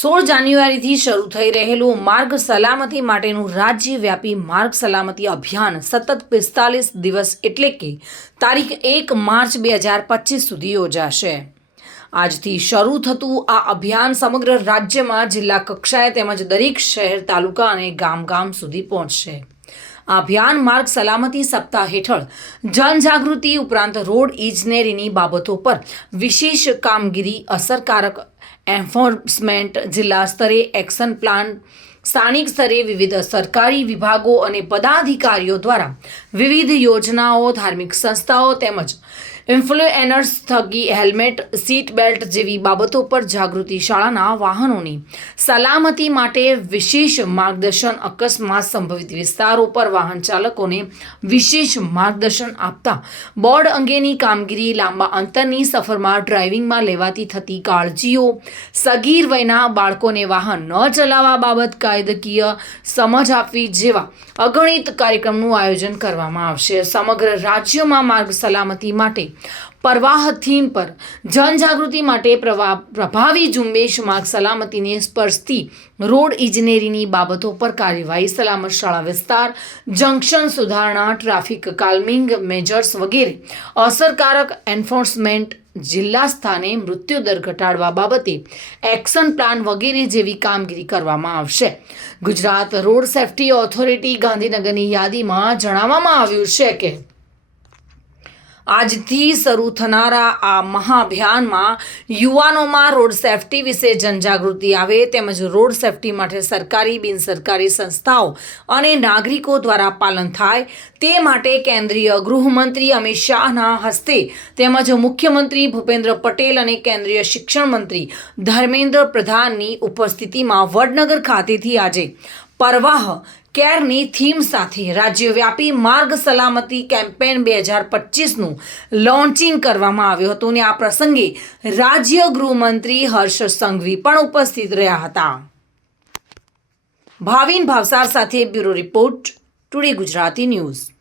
સોળ જાન્યુઆરીથી શરૂ થઈ રહેલું માર્ગ સલામતી માટેનું રાજ્યવ્યાપી માર્ગ સલામતી અભિયાન સતત પિસ્તાલીસ દિવસ એટલે કે તારીખ એક માર્ચ બે હજાર પચીસ સુધી યોજાશે. આજથી શરૂ થતું આ અભિયાન સમગ્ર રાજ્યમાં જિલ્લા કક્ષાએ તેમજ દરેક શહેર, તાલુકા અને ગામ ગામ સુધી પહોંચશે. આ અભિયાન માર્ગ સલામતી સપ્તાહ હેઠળ જનજાગૃતિ ઉપરાંત રોડ ઇજનેરીની બાબતો પર વિશેષ કામગીરી અસરકારક એન્ફોર્સમેન્ટ, જિલ્લા સ્તરે એક્શન પ્લાન, સ્થાનિક સ્તરે વિવિધ સરકારી વિભાગો અને પદાધિકારીઓ દ્વારા વિવિધ યોજનાઓ, ધાર્મિક સંસ્થાઓ તેમજ ઇન્ફ્લુએનર્સ થકી હેલ્મેટ, સીટ બેલ્ટ જેવી બાબતો પર જાગૃતિ શાળાના વાહનોની સલામતી માટે વિશેષ માર્ગદર્શન અકસ્માત સંભવિત વિસ્તારો પર વાહન ચાલકોને વિશેષ માર્ગદર્શન આપતા બોર્ડ અંગેની કામગીરી લાંબા અંતરની સફરમાં ડ્રાઇવિંગમાં લેવાતી થતી કાળજીઓ, સગીર વયના બાળકોને વાહન ન ચલાવવા બાબત કાયદકીય સમજ આપવી જેવા અગણિત કાર્યક્રમનું આયોજન કરવામાં આવશે. સમગ્ર રાજ્યમાં માર્ગ સલામતી માટે પરવાહ થીમ પર જનજાગૃતિ માટે પ્રભાવી ઝુંબેશ માર્ગ સલામતીને સ્પર્શતી રોડ ઇજનેરીની બાબતો પર કાર્યવાહી, સલામત શાળા વિસ્તાર, જંકશન સુધારણા, ટ્રાફિક કાલ્મિંગ મેજર્સ વગેરે અસરકારક એન્ફોર્સમેન્ટ, જિલ્લા સ્થાને મૃત્યુદર ઘટાડવા બાબતે એક્શન પ્લાન વગેરે જેવી કામગીરી કરવામાં આવશે. ગુજરાત રોડ સેફ્ટી ઓથોરિટી ગાંધીનગરની યાદીમાં જણાવવામાં આવ્યું છે કે આજથી શરૂ થનારા આ મહાઅભિયાનમાં યુવાનોમાં રોડ સેફટી વિશે જનજાગૃતિ આવે તેમજ રોડ સેફટી માટે સરકારી, બિનસરકારી સંસ્થાઓ અને નાગરિકો દ્વારા પાલન થાય તે માટે કેન્દ્રીય ગૃહમંત્રી અમિત શાહના હસ્તે તેમજ મુખ્યમંત્રી ભૂપેન્દ્ર પટેલ અને કેન્દ્રીય શિક્ષણ મંત્રી ધર્મેન્દ્ર પ્રધાનની ઉપસ્થિતિમાં વડનગર ખાતેથી આજે પરવાહ કેરની થીમ સાથે રાજ્યવ્યાપી માર્ગ સલામતી કેમ્પેન બે હજાર પચીસનું લોન્ચિંગ કરવામાં આવ્યું હતું અને આ પ્રસંગે રાજ્ય ગૃહમંત્રી હર્ષ સંઘવી પણ ઉપસ્થિત રહ્યા હતા. ભાવિન ભાવસાર સાથે bureau report today Gujarati news.